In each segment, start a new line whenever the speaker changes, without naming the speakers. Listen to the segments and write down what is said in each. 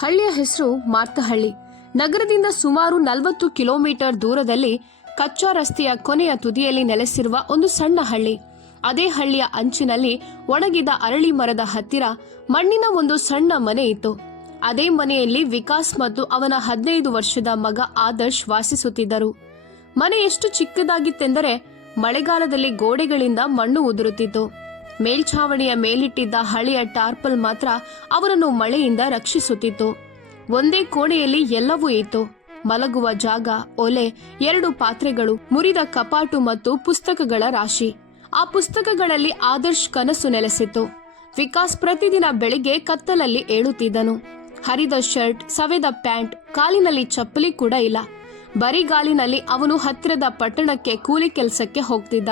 ಹಳ್ಳಿಯ ಹೆಸರು ಮಾರ್ತಹಳ್ಳಿ ನಗರದಿಂದ ಸುಮಾರು ನಲವತ್ತು ಕಿಲೋಮೀಟರ್ ದೂರದಲ್ಲಿ ಕಚ್ಚಾ ರಸ್ತೆಯ ಕೊನೆಯ ತುದಿಯಲ್ಲಿ ನೆಲೆಸಿರುವ ಒಂದು ಸಣ್ಣ ಹಳ್ಳಿ. ಅದೇ ಹಳ್ಳಿಯ ಅಂಚಿನಲ್ಲಿ ಒಣಗಿದ ಅರಳಿ ಮರದ ಹತ್ತಿರ ಮಣ್ಣಿನ ಒಂದು ಸಣ್ಣ ಮನೆ ಇತ್ತು. ಅದೇ ಮನೆಯಲ್ಲಿ ವಿಕಾಸ್ ಮತ್ತು ಅವನ ಹದಿನೈದು ವರ್ಷದ ಮಗ ಆದರ್ಶ್ ವಾಸಿಸುತ್ತಿದ್ದರು. ಮನೆ ಎಷ್ಟು ಚಿಕ್ಕದಾಗಿತ್ತೆಂದರೆ ಮಳೆಗಾಲದಲ್ಲಿ ಗೋಡೆಗಳಿಂದ ಮಣ್ಣು ಉದುರುತ್ತಿತ್ತು. ಮೇಲ್ಛಾವಣಿಯ ಮೇಲಿಟ್ಟಿದ್ದ ಹಳೆಯ ಟಾರ್ಪಲ್ ಮಾತ್ರ ಅವರನ್ನು ಮಳೆಯಿಂದ ರಕ್ಷಿಸುತ್ತಿತ್ತು. ಒಂದೇ ಕೋಣೆಯಲ್ಲಿ ಎಲ್ಲವೂ ಇತ್ತು. ಮಲಗುವ ಜಾಗ, ಒಲೆ, ಎರಡು ಪಾತ್ರೆಗಳು, ಮುರಿದ ಕಪಾಟು ಮತ್ತು ಪುಸ್ತಕಗಳ ರಾಶಿ. ಆ ಪುಸ್ತಕಗಳಲ್ಲಿ ಆದರ್ಶ್ ಕನಸು ನೆಲೆಸಿತ್ತು. ವಿಕಾಸ್ ಪ್ರತಿದಿನ ಬೆಳಿಗ್ಗೆ ಕತ್ತಲಲ್ಲಿ ಏಳುತ್ತಿದ್ದನು. ಹರಿದ ಶರ್ಟ್, ಸವೆದ ಪ್ಯಾಂಟ್, ಕಾಲಿನಲ್ಲಿ ಚಪ್ಪಲಿ ಕೂಡ ಇಲ್ಲ. ಬರಿಗಾಲಿನಲ್ಲಿ ಅವನು ಹತ್ತಿರದ ಪಟ್ಟಣಕ್ಕೆ ಕೂಲಿ ಕೆಲಸಕ್ಕೆ ಹೋಗ್ತಿದ್ದ.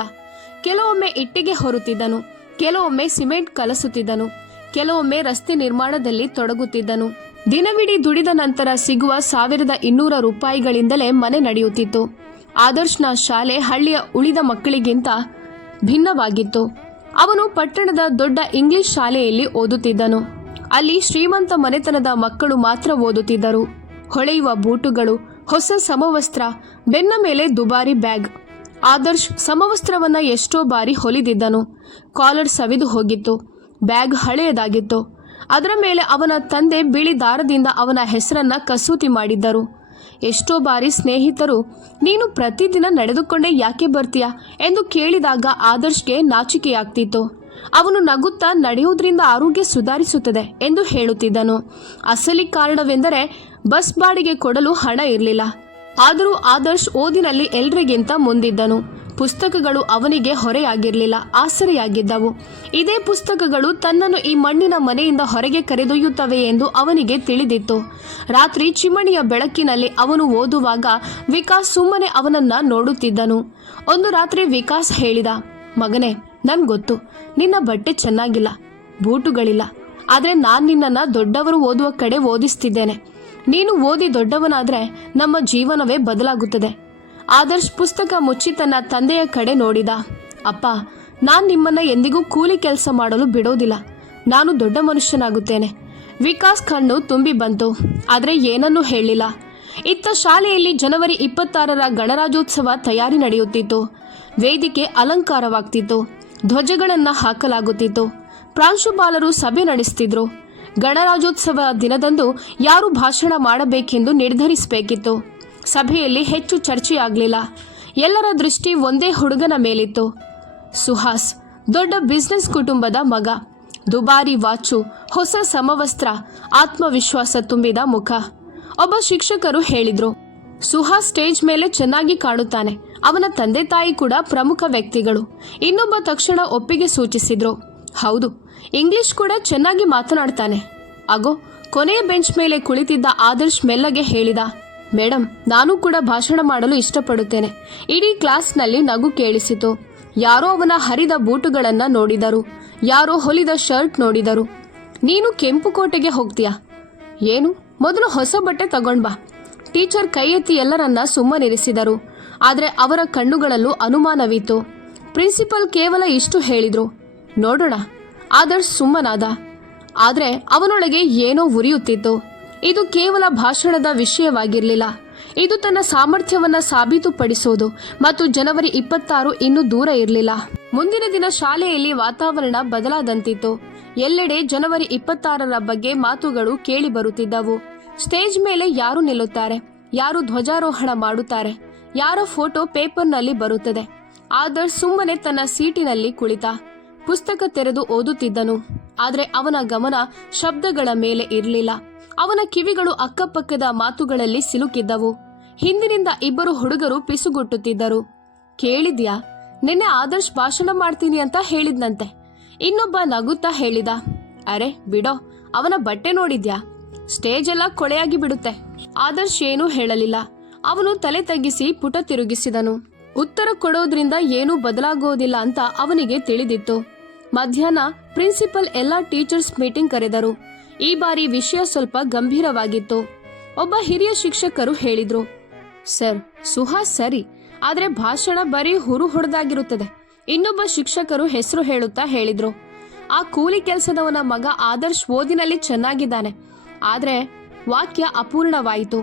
ಕೆಲವೊಮ್ಮೆ ಇಟ್ಟಿಗೆ ಹೊರುತ್ತಿದ್ದನು. ಕೆಲವೊಮ್ಮೆ ಸಿಮೆಂಟ್ ಕಲಸುತ್ತಿದ್ದನು. ಕೆಲವೊಮ್ಮೆ ರಸ್ತೆ ನಿರ್ಮಾಣದಲ್ಲಿ ತೊಡಗುತ್ತಿದ್ದನು. ದಿನವಿಡೀ ದುಡಿದ ನಂತರ ಸಿಗುವ ಸಾವಿರದ ಇನ್ನೂರ ರೂಪಾಯಿಗಳಿಂದಲೇ ಮನೆ ನಡೆಯುತ್ತಿತ್ತು. ಆದರ್ಶ್ನ ಶಾಲೆ ಹಳ್ಳಿಯ ಉಳಿದ ಮಕ್ಕಳಿಗಿಂತ ಭಿನ್ನವಾಗಿತ್ತು. ಅವನು ಪಟ್ಟಣದ ದೊಡ್ಡ ಇಂಗ್ಲಿಷ್ ಶಾಲೆಯಲ್ಲಿ ಓದುತ್ತಿದ್ದನು. ಅಲ್ಲಿ ಶ್ರೀಮಂತ ಮನೆತನದ ಮಕ್ಕಳು ಮಾತ್ರ ಓದುತ್ತಿದ್ದರು. ಹೊಳೆಯುವ ಬೂಟುಗಳು, ಹೊಸ ಸಮವಸ್ತ್ರ, ಬೆನ್ನ ಮೇಲೆ ದುಬಾರಿ ಬ್ಯಾಗ್. ಆದರ್ಶ್ ಸಮವಸ್ತ್ರವನ್ನ ಎಷ್ಟೋ ಬಾರಿ ಹೊಲಿದಿದ್ದನು. ಕಾಲರ್ ಸವಿದು ಹೋಗಿತ್ತು. ಬ್ಯಾಗ್ ಹಳೆಯದಾಗಿತ್ತು ಅದರ ಮೇಲೆ ಅವನ ತಂದೆ ಬಿಳಿ ದಾರದಿಂದ ಅವನ ಹೆಸರನ್ನ ಕಸೂತಿ ಮಾಡಿದ್ದರು. ಎಷ್ಟೋ ಬಾರಿ ಸ್ನೇಹಿತರು, ನೀನು ಪ್ರತಿದಿನ ನಡೆದುಕೊಂಡೇ ಯಾಕೆ ಬರ್ತೀಯಾ? ಎಂದು ಕೇಳಿದಾಗ ಆದರ್ಶ್ಗೆ ನಾಚಿಕೆಯಾಗ್ತಿತ್ತು. ಅವನು ನಗುತ್ತಾ ನಡೆಯುವುದರಿಂದ ಆರೋಗ್ಯ ಸುಧಾರಿಸುತ್ತದೆ ಎಂದು ಹೇಳುತ್ತಿದ್ದನು. ಅಸಲಿ ಕಾರಣವೆಂದರೆ, ಬಸ್ ಬಾಡಿಗೆ ಕೊಡಲು ಹಣ ಇರಲಿಲ್ಲ. ಆದರೂ ಆದರ್ಶ್ ಓದಿನಲ್ಲಿ ಎಲ್ರಿಗಿಂತ ಮುಂದಿದ್ದನು. ಪುಸ್ತಕಗಳು ಅವನಿಗೆ ಹೊರೆಯಾಗಿರಲಿಲ್ಲ, ಆಸರೆಯಾಗಿದ್ದವು. ಇದೇ ಪುಸ್ತಕಗಳು ತನ್ನನ್ನು ಈ ಮಣ್ಣಿನ ಮನೆಯಿಂದ ಹೊರಗೆ ಕರೆದೊಯ್ಯುತ್ತವೆ ಎಂದು ಅವನಿಗೆ ತಿಳಿದಿತ್ತು. ರಾತ್ರಿ ಚಿಮಣಿಯ ಬೆಳಕಿನಲ್ಲಿ ಅವನು ಓದುವಾಗ ವಿಕಾಸ್ ಸುಮ್ಮನೆ ಅವನನ್ನ ನೋಡುತ್ತಿದ್ದನು. ಒಂದು ರಾತ್ರಿ ವಿಕಾಸ್ ಹೇಳಿದ, ಮಗನೇ, ನನ್ ಗೊತ್ತು. ನಿನ್ನ ಬಟ್ಟೆ ಚೆನ್ನಾಗಿಲ್ಲ, ಬೂಟುಗಳಿಲ್ಲ. ಆದರೆ ನಾನು ನಿನ್ನನ್ನು ದೊಡ್ಡವರು ಓದುವ ಕಡೆ ಓದಿಸ್ತಿದ್ದೇನೆ. ನೀನು ಓದಿ ದೊಡ್ಡವನಾದ್ರೆ ನಮ್ಮ ಜೀವನವೇ ಬದಲಾಗುತ್ತದೆ. ಆದರ್ಶ್ ಪುಸ್ತಕ ಮುಚ್ಚಿ ತನ್ನ ತಂದೆಯ ಕಡೆ ನೋಡಿದ, ಅಪ್ಪ, ನಾನು ನಿಮ್ಮನ್ನ ಎಂದಿಗೂ ಕೂಲಿ ಕೆಲಸ ಮಾಡಲು ಬಿಡೋದಿಲ್ಲ. ನಾನು ದೊಡ್ಡ ಮನುಷ್ಯನಾಗುತ್ತೇನೆ. ವಿಕಾಸ್ ಕಣ್ಣು ತುಂಬಿ ಬಂತು, ಆದರೆ ಏನನ್ನೂ ಹೇಳಿಲ್ಲ. ಇತ್ತ ಶಾಲೆಯಲ್ಲಿ ಜನವರಿ ಇಪ್ಪತ್ತಾರರ ಗಣರಾಜ್ಯೋತ್ಸವ ತಯಾರಿ ನಡೆಯುತ್ತಿತ್ತು. ವೇದಿಕೆ ಅಲಂಕಾರವಾಗ್ತಿತ್ತು. ಧ್ವಜಗಳನ್ನು ಹಾಕಲಾಗುತ್ತಿತ್ತು. ಪ್ರಾಂಶುಪಾಲರು ಸಭೆ ನಡೆಸ್ತಿದ್ರು. ಗಣರಾಜ್ಯೋತ್ಸವ ದಿನದಂದು ಯಾರು ಭಾಷಣ ಮಾಡಬೇಕೆಂದು ನಿರ್ಧರಿಸಬೇಕಿತ್ತು. ಸಭೆಯಲ್ಲಿ ಹೆಚ್ಚು ಚರ್ಚೆಯಾಗಲಿಲ್ಲ. ಎಲ್ಲರ ದೃಷ್ಟಿ ಒಂದೇ ಹುಡುಗನ ಮೇಲಿತ್ತು. ಸುಹಾಸ್, ದೊಡ್ಡ ಬಿಸ್ನೆಸ್ ಕುಟುಂಬದ ಮಗ. ದುಬಾರಿ ವಾಚು, ಹೊಸ ಸಮವಸ್ತ್ರ, ಆತ್ಮವಿಶ್ವಾಸ ತುಂಬಿದ ಮುಖ. ಒಬ್ಬ ಶಿಕ್ಷಕರು ಹೇಳಿದ್ರು, ಸುಹಾಸ್ ಸ್ಟೇಜ್ ಮೇಲೆ ಚೆನ್ನಾಗಿ ಕಾಣುತ್ತಾನೆ. ಅವನ ತಂದೆ ತಾಯಿ ಕೂಡ ಪ್ರಮುಖ ವ್ಯಕ್ತಿಗಳು. ಇನ್ನೊಬ್ಬ ತಕ್ಷಣ ಒಪ್ಪಿಗೆ ಸೂಚಿಸಿದ್ರು. ಹೌದು, ಇಂಗ್ಲಿಷ್ ಕೂಡ ಚೆನ್ನಾಗಿ ಮಾತನಾಡ್ತಾನೆ. ಅಗೋ, ಕೊನೆಯ ಬೆಂಚ್ ಮೇಲೆ ಕುಳಿತಿದ್ದ ಆದರ್ಶ್ ಮೆಲ್ಲಗೆ ಹೇಳಿದ ಮೇಡಮ್ ನಾನು ಕೂಡ ಭಾಷಣ ಮಾಡಲು ಇಷ್ಟಪಡುತ್ತೇನೆ. ಇಡೀ ಕ್ಲಾಸ್ನಲ್ಲಿ ನಗು ಕೇಳಿಸಿತು. ಯಾರೋ ಅವನ ಹರಿದ ಬೂಟುಗಳನ್ನ ನೋಡಿದರು, ಯಾರೋ ಹೊಲಿದ ಶರ್ಟ್ ನೋಡಿದರು. ನೀನು ಕೆಂಪು ಕೋಟೆಗೆ ಹೋಗ್ತೀಯಾ? ಏನು, ಮೊದಲು ಹೊಸ ಬಟ್ಟೆ ತಗೊಂಡ್ ಬಾ. ಟೀಚರ್ ಕೈ ಎತ್ತಿ ಎಲ್ಲರನ್ನ ಸುಮ್ಮನಿರಿಸಿದರು, ಆದರೆ ಅವರ ಕಣ್ಣುಗಳಲ್ಲೂ ಅನುಮಾನವಿತ್ತು. ಪ್ರಿನ್ಸಿಪಲ್ ಕೇವಲ ಇಷ್ಟು ಹೇಳಿದ್ರು ನೋಡೋಣ. ಆದರ್ಶ್ ಸುಮ್ಮನಾದ. ಆದರೆ ಅವನೊಳಗೆ ಏನೋ ಉರಿಯುತ್ತಿತ್ತು. ಇದು ಕೇವಲ ಭಾಷಣದ ವಿಷಯವಾಗಿರಲಿಲ್ಲ. ಇದು ತನ್ನ ಸಾಮರ್ಥ್ಯವನ್ನ ಸಾಬೀತುಪಡಿಸೋದು ಮತ್ತು ಜನವರಿ ಇಪ್ಪತ್ತಾರು ಇನ್ನೂ ದೂರ ಇರಲಿಲ್ಲ. ಮುಂದಿನ ದಿನ ಶಾಲೆಯಲ್ಲಿ ವಾತಾವರಣ ಬದಲಾದಂತಿತ್ತು. ಎಲ್ಲೆಡೆ ಜನವರಿ ಇಪ್ಪತ್ತಾರರ ಬಗ್ಗೆ ಮಾತುಗಳು ಕೇಳಿ ಬರುತ್ತಿದ್ದವು. ಸ್ಟೇಜ್ ಮೇಲೆ ಯಾರು ನಿಲ್ಲುತ್ತಾರೆ? ಯಾರು ಧ್ವಜಾರೋಹಣ ಮಾಡುತ್ತಾರೆ? ಯಾರ ಫೋಟೋ ಪೇಪರ್ನಲ್ಲಿ ಬರುತ್ತದೆ? ಆದರ್ಶ್ ಸುಮ್ಮನೆ ತನ್ನ ಸೀಟಿನಲ್ಲಿ ಕುಳಿತ. ಪುಸ್ತಕ ತೆರೆದು ಓದುತ್ತಿದ್ದನು. ಆದರೆ ಅವನ ಗಮನ ಶಬ್ದಗಳ ಮೇಲೆ ಇರಲಿಲ್ಲ. ಅವನ ಕಿವಿಗಳು ಅಕ್ಕಪಕ್ಕದ ಮಾತುಗಳಲ್ಲಿ ಸಿಲುಕಿದ್ದವು. ಹಿಂದಿನಿಂದ ಇಬ್ಬರು ಹುಡುಗರು ಪಿಸುಗುಟ್ಟುತ್ತಿದ್ದರು. ಕೇಳಿದ್ಯಾ, ನಿನ್ನೆ ಆದರ್ಶ್ ಭಾಷಣ ಮಾಡ್ತೀನಿ ಅಂತ ಹೇಳಿದ್ನಂತೆ. ಇನ್ನೊಬ್ಬ ನಗುತ್ತಾ ಹೇಳಿದ, ಅರೆ, ಬಿಡೋ, ಅವನ ಬಟ್ಟೆ ನೋಡಿದ್ಯಾ? ಸ್ಟೇಜ್ ಎಲ್ಲ ಕೊಳೆಯಾಗಿ ಬಿಡುತ್ತೆ. ಆದರ್ಶ್ ಏನೂ ಹೇಳಲಿಲ್ಲ. ಅವನು ತಲೆ ತಗ್ಗಿಸಿ ಪುಟ ತಿರುಗಿಸಿದನು. ಉತ್ತರ ಕೊಡೋದ್ರಿಂದ ಏನೂ ಬದಲಾಗೋದಿಲ್ಲ ಅಂತ ಅವನಿಗೆ ತಿಳಿದಿತ್ತು. ಮಧ್ಯಾಹ್ನ ಪ್ರಿನ್ಸಿಪಲ್ ಎಲ್ಲ ಟೀಚರ್ಸ್ ಮೀಟಿಂಗ್ ಕರೆದರು. ಈ ಬಾರಿ ವಿಷಯ ಸ್ವಲ್ಪ ಗಂಭೀರವಾಗಿತ್ತು. ಒಬ್ಬ ಹಿರಿಯ ಶಿಕ್ಷಕರು ಹೇಳಿದ್ರು, ಸರ್, ಸುಹಾಸ್ ಸರಿ, ಆದ್ರೆ ಭಾಷಣ ಬರೀ ಹುರು ಹೊಡೆದಾಗಿರುತ್ತದೆ ಇನ್ನೊಬ್ಬ ಶಿಕ್ಷಕರು ಹೆಸರು ಹೇಳುತ್ತಾ ಹೇಳಿದ್ರು. ಆ ಕೂಲಿ ಕೆಲಸದವನ ಮಗ ಆದರ್ಶ್ ಓದಿನಲ್ಲಿ ಚೆನ್ನಾಗಿದ್ದಾನೆ. ಆದ್ರೆ ವಾಕ್ಯ ಅಪೂರ್ಣವಾಯಿತು.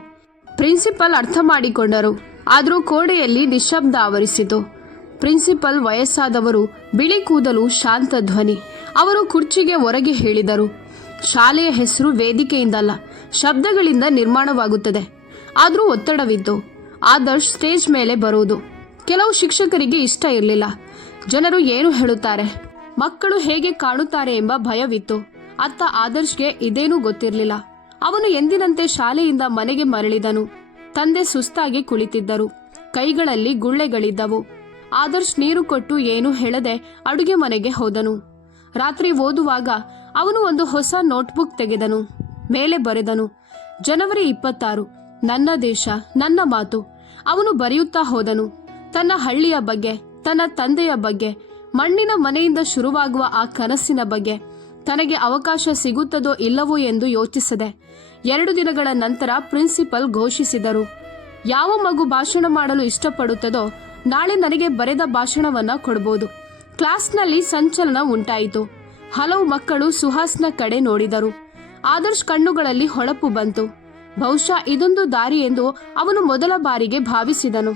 ಪ್ರಿನ್ಸಿಪಲ್ ಅರ್ಥ ಮಾಡಿಕೊಂಡರು. ಆದರೂ ಕೋಡೆಯಲ್ಲಿ ನಿಶಬ್ದ ಆವರಿಸಿತು. ಪ್ರಿನ್ಸಿಪಲ್ ವಯಸ್ಸಾದವರು ಬಿಳಿ ಕೂದಲು ಶಾಂತ ಧ್ವನಿ. ಅವರು ಕುರ್ಚಿಗೆ ಹೊರಗೆ ಹೇಳಿದರು. ಶಾಲೆಯ ಹೆಸರು ವೇದಿಕೆಯಿಂದಲ್ಲ, ಶಬ್ದಗಳಿಂದ ನಿರ್ಮಾಣವಾಗುತ್ತದೆ. ಆದರೂ ಒತ್ತಡವಿದ್ದು ಆದರ್ಶ್ ಸ್ಟೇಜ್ ಮೇಲೆ ಬರುವುದು ಕೆಲವು ಶಿಕ್ಷಕರಿಗೆ ಇಷ್ಟ ಇರಲಿಲ್ಲ. ಜನರು ಏನು ಹೇಳುತ್ತಾರೆ? ಮಕ್ಕಳು ಹೇಗೆ ಕಾಣುತ್ತಾರೆ ಎಂಬ ಭಯವಿತ್ತು. ಅತ್ತ ಆದರ್ಶ್ಗೆ ಇದೇನೂ ಗೊತ್ತಿರಲಿಲ್ಲ. ಅವನು ಎಂದಿನಂತೆ ಶಾಲೆಯಿಂದ ಮನೆಗೆ ಮರಳಿದನು. ತಂದೆ ಸುಸ್ತಾಗಿ ಕುಳಿತಿದ್ದರು. ಕೈಗಳಲ್ಲಿ ಗುಳ್ಳೆಗಳಿದ್ದವು. ಆದರ್ಶ್ ನೀರು ಕೊಟ್ಟು ಏನು ಹೇಳದೆ ಅಡುಗೆ ಮನೆಗೆ ಹೋದನು. ರಾತ್ರಿ ಓದುವಾಗ ಅವನು ಒಂದು ಹೊಸ ನೋಟ್ಬುಕ್ ತೆಗೆದನು. ಮೇಲೆ ಬರೆದನು, ಜನವರಿ ಇಪ್ಪತ್ತಾರು, ನನ್ನ ದೇಶ, ನನ್ನ ಮಾತು ಅವನು ಬರೆಯುತ್ತಾ ಹೋದನು, ತನ್ನ ಹಳ್ಳಿಯ ಬಗ್ಗೆ, ತನ್ನ ತಂದೆಯ ಬಗ್ಗೆ, ಮಣ್ಣಿನ ಮನೆಯಿಂದ ಶುರುವಾಗುವ ಆ ಕನಸಿನ ಬಗ್ಗೆ, ತನಗೆ ಅವಕಾಶ ಸಿಗುತ್ತದೋ ಇಲ್ಲವೋ ಎಂದು ಯೋಚಿಸದೆ ಎರಡು ದಿನಗಳ ನಂತರ ಪ್ರಿನ್ಸಿಪಲ್ ಘೋಷಿಸಿದರು, ಯಾವ ಮಗು ಭಾಷಣ ಮಾಡಲು ಇಷ್ಟಪಡುತ್ತದೋ ನಾಳೆ ನನಗೆ ಬರೆದ ಭಾಷಣವನ್ನ ಕೊಡಬಹುದು ಕ್ಲಾಸ್ನಲ್ಲಿ ಸಂಚಲನ ಉಂಟಾಯಿತು. ಹಲವು ಮಕ್ಕಳು ಸುಹಾಸ್ನ ಕಡೆ ನೋಡಿದರು. ಆದರ್ಶ್ ಕಣ್ಣುಗಳಲ್ಲಿ ಹೊಳಪು ಬಂತು. ಬಹುಶಃ ಇದೊಂದು ದಾರಿ ಎಂದು ಅವನು ಮೊದಲ ಬಾರಿಗೆ ಭಾವಿಸಿದನು.